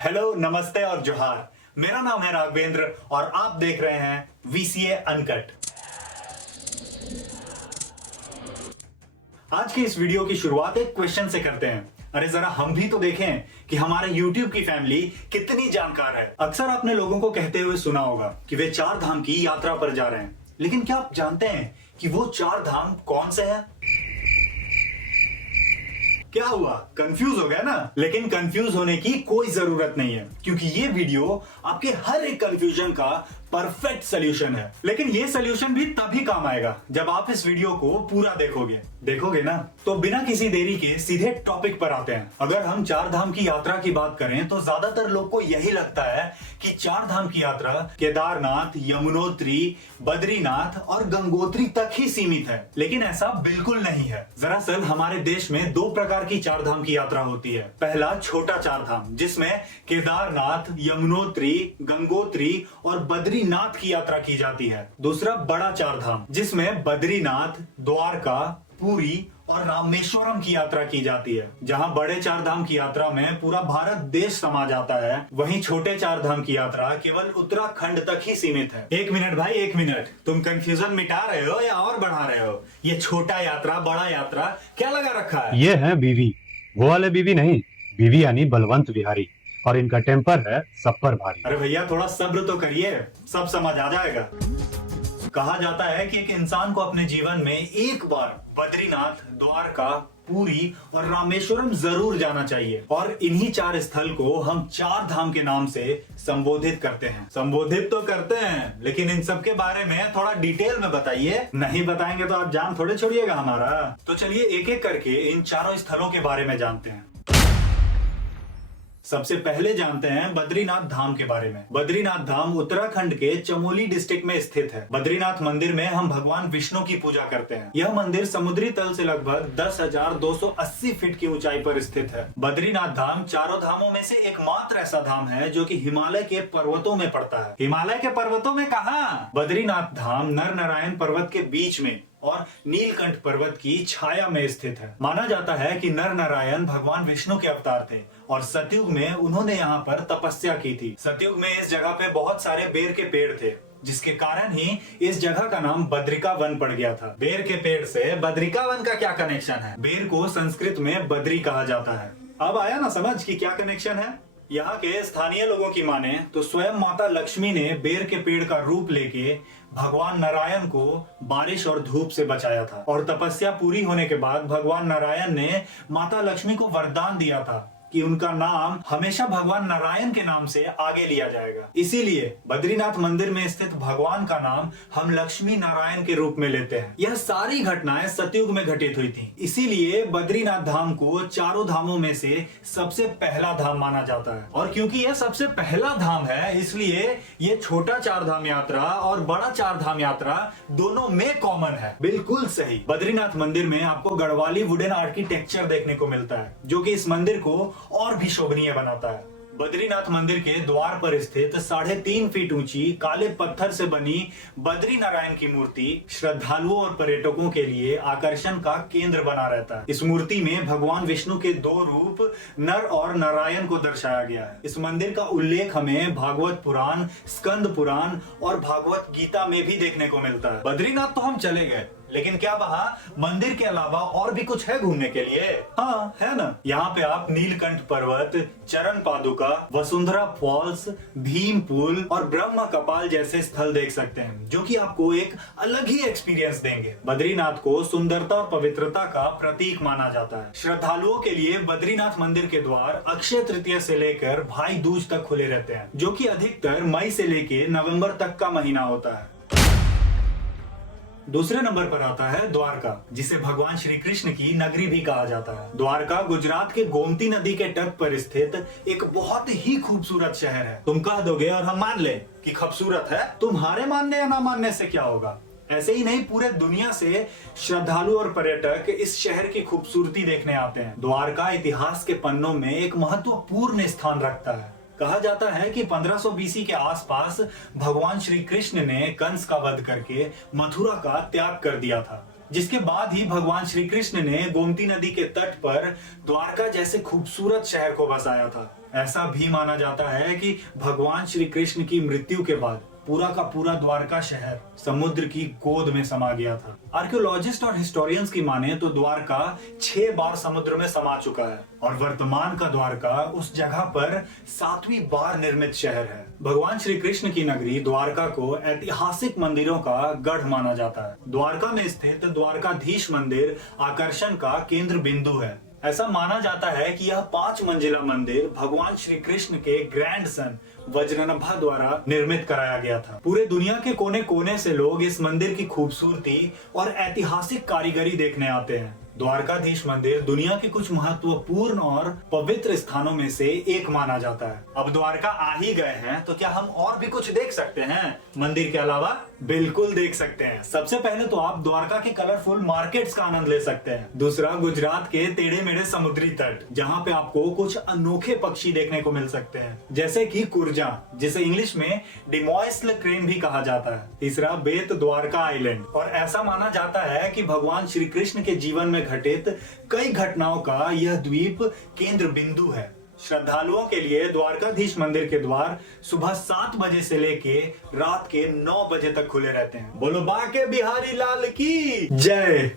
Hello, नमस्ते और जोहार। मेरा नाम है राघवेंद्र और आप देख रहे हैं वीसीए अनकट। आज की इस वीडियो की शुरुआत एक क्वेश्चन से करते हैं। अरे जरा हम भी तो देखें कि हमारे YouTube की फैमिली कितनी जानकार है। अक्सर आपने लोगों को कहते हुए सुना होगा कि वे 4 धाम की यात्रा पर जा रहे हैं, लेकिन क्या आप जानते हैं कि वो 4 धाम कौन से हैं? क्या हुआ, कंफ्यूज हो गया ना? लेकिन कंफ्यूज होने की कोई जरूरत नहीं है, क्योंकि ये वीडियो आपके हर एक कंफ्यूजन का परफेक्ट सॉल्यूशन है। लेकिन ये सॉल्यूशन भी तभी काम आएगा जब आप इस वीडियो को पूरा देखोगे ना? तो बिना किसी देरी के सीधे टॉपिक पर आते हैं। अगर हम 4 धाम की यात्रा की बात करें तो ज्यादातर लोग को यही लगता है कि 4 धाम की यात्रा केदारनाथ, यमुनोत्री, बद्रीनाथ और गंगोत्री तक ही सीमित है, लेकिन ऐसा बिल्कुल नहीं है। दरअसल हमारे देश में 2 प्रकार की 4 धाम की यात्रा होती है। पहला छोटा 4 धाम, जिसमें केदारनाथ, यमुनोत्री, गंगोत्री और बद्रीनाथ की यात्रा की जाती है। दूसरा बड़ा 4 धाम, जिसमें बद्रीनाथ, द्वारका, पुरी और रामेश्वरम की यात्रा की जाती है। जहां बड़े 4 धाम की यात्रा में पूरा भारत देश समा जाता है, वहीं छोटे 4 धाम की यात्रा केवल उत्तराखंड तक ही सीमित है। 1 मिनट भाई, 1 मिनट, तुम कंफ्यूजन मिटा रहे हो या और बढ़ा रहे हो? ये छोटा यात्रा, बड़ा यात्रा क्या लगा रखा है? ये है बीवी, वो वाले बीवी नहीं, बीवी यानी बलवंत बिहारी, और इनका टेम्पर है सब पर भारी। अरे भैया थोड़ा सब्र तो करिए, सब समझ आ जाएगा। कहा जाता है कि एक इंसान को अपने जीवन में एक बार बद्रीनाथ, द्वारका, पुरी और रामेश्वरम जरूर जाना चाहिए, और इन्हीं 4 स्थल को हम 4 धाम के नाम से संबोधित करते हैं। संबोधित तो करते हैं, लेकिन इन सब के बारे में थोड़ा डिटेल में बताइए। नहीं बताएंगे तो आप जान थोड़े छोड़िएगा हमारा। तो चलिए एक एक करके इन 4 स्थलों के बारे में जानते हैं। सबसे पहले जानते हैं बद्रीनाथ धाम के बारे में। बद्रीनाथ धाम उत्तराखंड के चमोली डिस्ट्रिक्ट में स्थित है। बद्रीनाथ मंदिर में हम भगवान विष्णु की पूजा करते हैं। यह मंदिर समुद्री तल से लगभग 10,280 फीट की ऊंचाई पर स्थित है। बद्रीनाथ धाम 4 धामों में से एकमात्र ऐसा धाम है जो कि हिमालय के पर्वतों में पड़ता है। हिमालय के पर्वतों में कहाँ? बद्रीनाथ धाम नर नारायण पर्वत के बीच में और नीलकंठ पर्वत की छाया में स्थित है। माना जाता है कि नर नारायण भगवान विष्णु के अवतार थे और सतयुग में उन्होंने यहाँ पर तपस्या की थी। सतयुग में इस जगह पे बहुत सारे बेर के पेड़ थे, जिसके कारण ही इस जगह का नाम बद्रिका वन पड़ गया था। बेर के पेड़ से बद्रिका वन का क्या कनेक्शन है? बेर को संस्कृत में बद्री कहा जाता है। अब आया ना समझ कि क्या कनेक्शन है? यहाँ के स्थानीय लोगों की माने तो स्वयं माता लक्ष्मी ने बेर के पेड़ का रूप लेके भगवान नारायण को बारिश और धूप से बचाया था, और तपस्या पूरी होने के बाद भगवान नारायण ने माता लक्ष्मी को वरदान दिया था कि उनका नाम हमेशा भगवान नारायण के नाम से आगे लिया जाएगा। इसीलिए बद्रीनाथ मंदिर में स्थित भगवान का नाम हम लक्ष्मी नारायण के रूप में लेते हैं। यह सारी घटनाएं सतयुग में घटित हुई थी, इसीलिए बद्रीनाथ धाम को 4 धामों में से सबसे पहला धाम माना जाता है। और क्योंकि यह सबसे पहला धाम है, इसलिए ये छोटा 4 धाम यात्रा और बड़ा 4 धाम यात्रा दोनों में कॉमन है। बिल्कुल सही। बद्रीनाथ मंदिर में आपको गढ़वाली वुडन आर्किटेक्चर देखने को मिलता है, जो कि इस मंदिर को और भी शोभनीय बनाता है। बद्रीनाथ मंदिर के द्वार पर स्थित 3.5 फीट ऊंची काले पत्थर से बनी बद्री नारायण की मूर्ति श्रद्धालुओं और पर्यटकों के लिए आकर्षण का केंद्र बना रहता है। इस मूर्ति में भगवान विष्णु के 2 रूप नर और नारायण को दर्शाया गया है। इस मंदिर का उल्लेख हमें भागवत पुराण, स्कंद पुराण और भागवत गीता में भी देखने को मिलता है। बद्रीनाथ तो हम चले गए, लेकिन क्या वहाँ मंदिर के अलावा और भी कुछ है घूमने के लिए? हाँ है ना। यहाँ पे आप नीलकंठ पर्वत, चरण पादुका, वसुंधरा फॉल्स, भीम पुल और ब्रह्म कपाल जैसे स्थल देख सकते हैं, जो कि आपको एक अलग ही एक्सपीरियंस देंगे। बद्रीनाथ को सुंदरता और पवित्रता का प्रतीक माना जाता है। श्रद्धालुओं के लिए बद्रीनाथ मंदिर के द्वार अक्षय तृतीया से लेकर भाई दूज तक खुले रहते हैं, जो कि अधिकतर मई से लेकर नवंबर तक का महीना होता है। दूसरे नंबर पर आता है द्वारका, जिसे भगवान श्री कृष्ण की नगरी भी कहा जाता है। द्वारका गुजरात के गोमती नदी के तट पर स्थित एक बहुत ही खूबसूरत शहर है। तुम कह दोगे और हम मान ले कि खूबसूरत है, तुम्हारे मानने या ना मानने से क्या होगा? ऐसे ही नहीं, पूरे दुनिया से श्रद्धालु और पर्यटक इस शहर की खूबसूरती देखने आते हैं। द्वारका इतिहास के पन्नों में एक महत्वपूर्ण स्थान रखता है। कहा जाता है कि 1500 बीसी के आसपास भगवान श्री कृष्ण ने कंस का वध करके मथुरा का त्याग कर दिया था, जिसके बाद ही भगवान श्री कृष्ण ने गोमती नदी के तट पर द्वारका जैसे खूबसूरत शहर को बसाया था। ऐसा भी माना जाता है कि भगवान श्री कृष्ण की मृत्यु के बाद पूरा का पूरा द्वारका शहर समुद्र की गोद में समा गया था। आर्कियोलॉजिस्ट और हिस्टोरियंस की माने तो द्वारका 6 बार समुद्र में समा चुका है और वर्तमान का द्वारका उस जगह पर 7वीं बार निर्मित शहर है। भगवान श्री कृष्ण की नगरी द्वारका को ऐतिहासिक मंदिरों का गढ़ माना जाता है। द्वारका में स्थित द्वारकाधीश मंदिर आकर्षण का केंद्र बिंदु है। ऐसा माना जाता है कि यह 5 मंजिला मंदिर भगवान श्री कृष्ण के ग्रैंडसन वज्रनभा द्वारा निर्मित कराया गया था। पूरे दुनिया के कोने कोने से लोग इस मंदिर की खूबसूरती और ऐतिहासिक कारीगरी देखने आते हैं। द्वारकाधीश मंदिर दुनिया के कुछ महत्वपूर्ण और पवित्र स्थानों में से एक माना जाता है। अब द्वारका आ ही गए हैं तो क्या हम और भी कुछ देख सकते हैं मंदिर के अलावा? बिल्कुल देख सकते हैं। सबसे पहले तो आप द्वारका के कलरफुल मार्केट्स का आनंद ले सकते हैं। दूसरा, गुजरात के टेढ़े मेढ़े समुद्री तट, जहाँ पे आपको कुछ अनोखे पक्षी देखने को मिल सकते हैं, जैसे कि कुरजा, जिसे इंग्लिश में डिमॉयस्ल क्रेन भी कहा जाता है। तीसरा, बेत द्वारका आइलैंड, और ऐसा माना जाता है कि भगवान श्री कृष्ण के जीवन में घटित कई घटनाओं का यह द्वीप केंद्र बिंदु है। श्रद्धालुओं के लिए द्वारकाधीश मंदिर के द्वार सुबह 7 बजे से लेके रात के 9 बजे तक खुले रहते हैं। बोलो बाके बिहारी लाल की जय।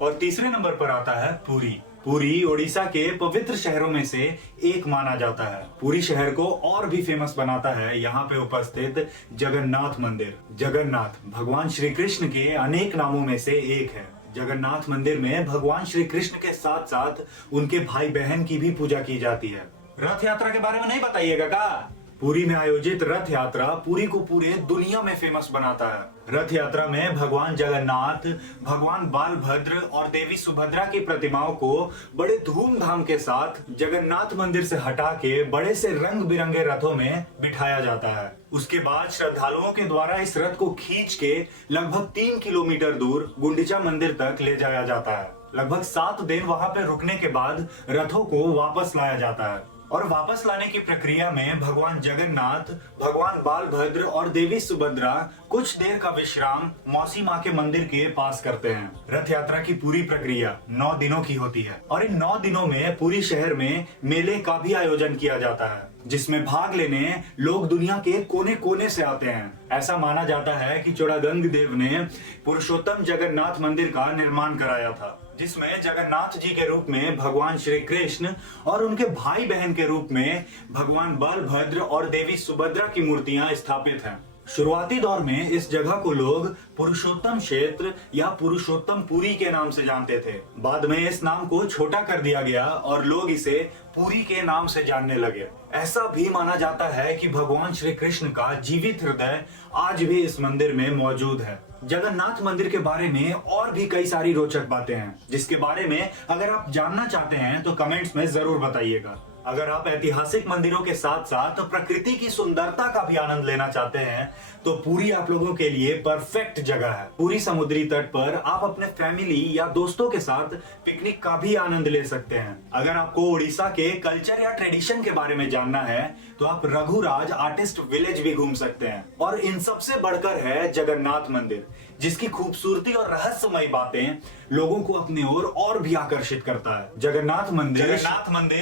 और तीसरे नंबर पर आता है पुरी। पुरी ओडिशा के पवित्र शहरों में से एक माना जाता है। पुरी शहर को और भी फेमस बनाता है यहाँ पे उपस्थित जगन्नाथ मंदिर। जगन्नाथ भगवान श्री कृष्ण के अनेक नामों में से एक है। जगन्नाथ मंदिर में भगवान श्री कृष्ण के साथ साथ उनके भाई बहन की भी पूजा की जाती है। रथ यात्रा के बारे में नहीं बताइएगा का? पुरी में आयोजित रथ यात्रा पुरी को पूरे दुनिया में फेमस बनाता है। रथ यात्रा में भगवान जगन्नाथ, भगवान बालभद्र और देवी सुभद्रा की प्रतिमाओं को बड़े धूमधाम के साथ जगन्नाथ मंदिर से हटा के बड़े से रंग बिरंगे रथों में बिठाया जाता है। उसके बाद श्रद्धालुओं के द्वारा इस रथ को खींच के लगभग 3 किलोमीटर दूर गुंडीचा मंदिर तक ले जाया जाता है। लगभग 7 दिन वहां पे रुकने के बाद रथों को वापस लाया जाता है और वापस लाने की प्रक्रिया में भगवान जगन्नाथ, भगवान बालभद्र और देवी सुभद्रा कुछ देर का विश्राम मौसी माँ के मंदिर के पास करते हैं। रथ यात्रा की पूरी प्रक्रिया 9 दिनों की होती है और इन 9 दिनों में पूरी शहर में मेले का भी आयोजन किया जाता है, जिसमें भाग लेने लोग दुनिया के कोने कोने से आते हैं। ऐसा माना जाता है कि चोड़ागंग देव ने पुरुषोत्तम जगन्नाथ मंदिर का निर्माण कराया था, जिसमें जगन्नाथ जी के रूप में भगवान श्री कृष्ण और उनके भाई बहन के रूप में भगवान बलभद्र और देवी सुभद्रा की मूर्तियां स्थापित हैं। शुरुआती दौर में इस जगह को लोग पुरुषोत्तम क्षेत्र या पुरुषोत्तम पुरी के नाम से जानते थे। बाद में इस नाम को छोटा कर दिया गया और लोग इसे पुरी के नाम से जानने लगे। ऐसा भी माना जाता है कि भगवान श्री कृष्ण का जीवित हृदय आज भी इस मंदिर में मौजूद है। जगन्नाथ मंदिर के बारे में और भी कई सारी रोचक बातें हैं, जिसके बारे में अगर आप जानना चाहते हैं तो कमेंट्स में जरूर बताइएगा। अगर आप ऐतिहासिक मंदिरों के साथ साथ प्रकृति की सुंदरता का भी आनंद लेना चाहते हैं तो पुरी आप लोगों के लिए परफेक्ट जगह है। पुरी समुद्री तट पर आप अपने फैमिली या दोस्तों के साथ पिकनिक का भी आनंद ले सकते हैं। अगर आपको उड़ीसा के कल्चर या ट्रेडिशन के बारे में जानना है तो आप रघुराज आर्टिस्ट विलेज भी घूम सकते हैं। और इन सबसे बढ़कर है जगन्नाथ मंदिर, जिसकी खूबसूरती और रहस्यमय बातें लोगों को अपनी ओर और भी आकर्षित करता है। जगन्नाथ मंदिर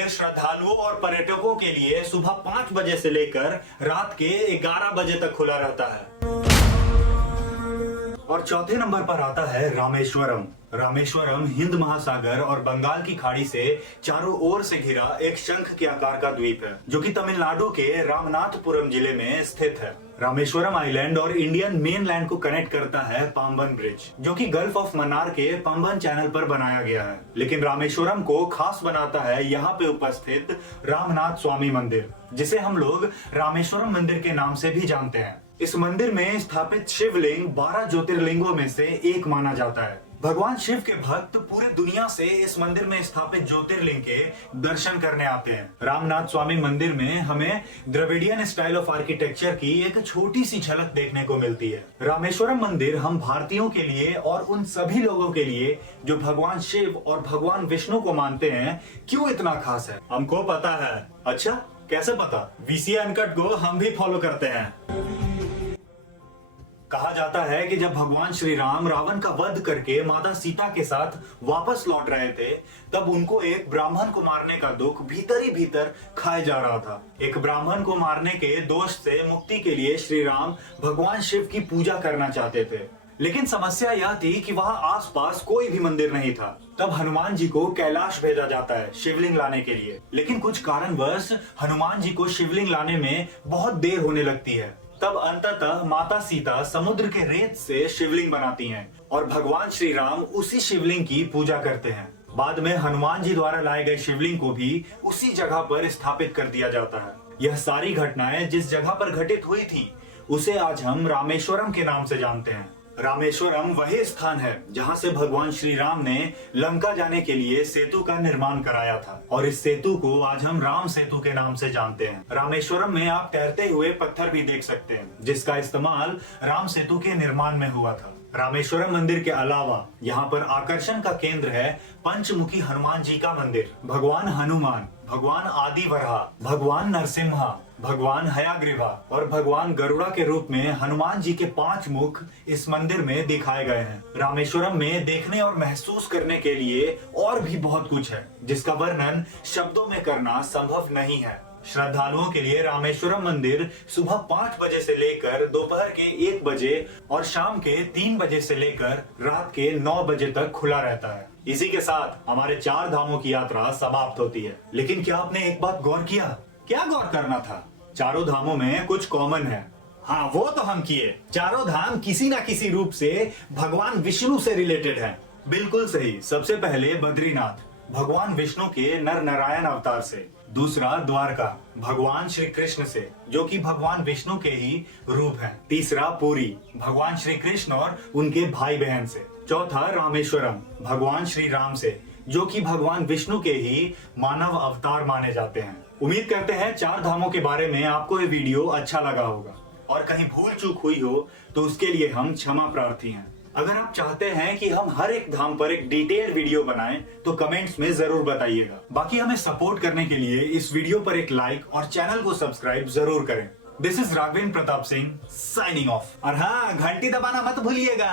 श्रद्धालुओं और पर्यटकों के लिए सुबह 5 बजे से लेकर रात के 11 बजे तक खुला रहता है। और चौथे नंबर पर आता है रामेश्वरम। रामेश्वरम हिंद महासागर और बंगाल की खाड़ी से चारों ओर से घिरा एक शंख के आकार का द्वीप है, जो कि तमिलनाडु के रामनाथपुरम जिले में स्थित है। रामेश्वरम आइलैंड और इंडियन मेन लैंड को कनेक्ट करता है पाम्बन ब्रिज, जो कि गल्फ ऑफ मन्नार के पंबन चैनल पर बनाया गया है। लेकिन रामेश्वरम को खास बनाता है यहाँ पे उपस्थित रामनाथ स्वामी मंदिर, जिसे हम लोग रामेश्वरम मंदिर के नाम से भी जानते हैं। इस मंदिर में स्थापित शिवलिंग 12 ज्योतिर्लिंगों में से एक माना जाता है। भगवान शिव के भक्त पूरे दुनिया से इस मंदिर में स्थापित ज्योतिर्लिंग के दर्शन करने आते हैं। रामनाथ स्वामी मंदिर में हमें द्रविडियन स्टाइल ऑफ आर्किटेक्चर की एक छोटी सी झलक देखने को मिलती है। रामेश्वरम मंदिर हम भारतीयों के लिए और उन सभी लोगों के लिए जो भगवान शिव और भगवान विष्णु को मानते हैं, क्यों इतना खास है हमको पता है। अच्छा, कैसे पता? VCA अनकट को हम भी फॉलो करते हैं। कहा जाता है कि जब भगवान श्री राम रावण का वध करके माता सीता के साथ वापस लौट रहे थे, तब उनको एक ब्राह्मण को मारने का दुख भीतर ही भीतर खाए जा रहा था। एक ब्राह्मण को मारने के दोष से मुक्ति के लिए श्री राम भगवान शिव की पूजा करना चाहते थे, लेकिन समस्या यह थी कि वहां आसपास कोई भी मंदिर नहीं था। तब हनुमान जी को कैलाश भेजा जाता है शिवलिंग लाने के लिए, लेकिन कुछ कारणवश हनुमान जी को शिवलिंग लाने में बहुत देर होने लगती है। तब अंततः माता सीता समुद्र के रेत से शिवलिंग बनाती हैं और भगवान श्री राम उसी शिवलिंग की पूजा करते हैं। बाद में हनुमान जी द्वारा लाए गए शिवलिंग को भी उसी जगह पर स्थापित कर दिया जाता है। यह सारी घटनाएं जिस जगह पर घटित हुई थी उसे आज हम रामेश्वरम के नाम से जानते हैं। रामेश्वरम वही स्थान है जहां से भगवान श्री राम ने लंका जाने के लिए सेतु का निर्माण कराया था और इस सेतु को आज हम राम सेतु के नाम से जानते हैं। रामेश्वरम में आप तैरते हुए पत्थर भी देख सकते हैं जिसका इस्तेमाल राम सेतु के निर्माण में हुआ था। रामेश्वरम मंदिर के अलावा यहाँ पर आकर्षण का केंद्र है पंचमुखी हनुमान जी का मंदिर। भगवान हनुमान, भगवान आदि वराह, भगवान नरसिम्हा, भगवान हयाग्रीवा और भगवान गरुड़ा के रूप में हनुमान जी के 5 मुख इस मंदिर में दिखाए गए हैं। रामेश्वरम में देखने और महसूस करने के लिए और भी बहुत कुछ है जिसका वर्णन शब्दों में करना संभव नहीं है। श्रद्धालुओं के लिए रामेश्वरम मंदिर सुबह 5 बजे से लेकर दोपहर के 1 बजे और शाम के 3 बजे से लेकर रात के 9 बजे तक खुला रहता है। इसी के साथ हमारे 4 धामों की यात्रा समाप्त होती है। लेकिन क्या आपने एक बात गौर किया? क्या गौर करना था? चारों धामों में कुछ कॉमन है। हाँ, वो तो हम किए। चारों धाम किसी ना किसी रूप से भगवान विष्णु से रिलेटेड है। बिल्कुल सही। सबसे पहले बद्रीनाथ, भगवान विष्णु के नर नारायण अवतार से। दूसरा द्वारका, भगवान श्री कृष्ण से, जो कि भगवान विष्णु के ही रूप हैं। तीसरा पुरी, भगवान श्री कृष्ण और उनके भाई बहन से। चौथा रामेश्वरम, भगवान श्री राम से, जो कि भगवान विष्णु के ही मानव अवतार माने जाते हैं। उम्मीद करते हैं 4 धामों के बारे में आपको ये वीडियो अच्छा लगा होगा और कहीं भूल चूक हुई हो तो उसके लिए हम क्षमा प्रार्थी हैं। अगर आप चाहते हैं कि हम हर एक धाम पर एक डिटेल्ड वीडियो बनाएं तो कमेंट्स में जरूर बताइएगा। बाकी हमें सपोर्ट करने के लिए इस वीडियो पर एक लाइक और चैनल को सब्सक्राइब जरूर करें। This is Raghavendra Pratap Singh signing off. और हाँ, घंटी दबाना मत भूलिएगा।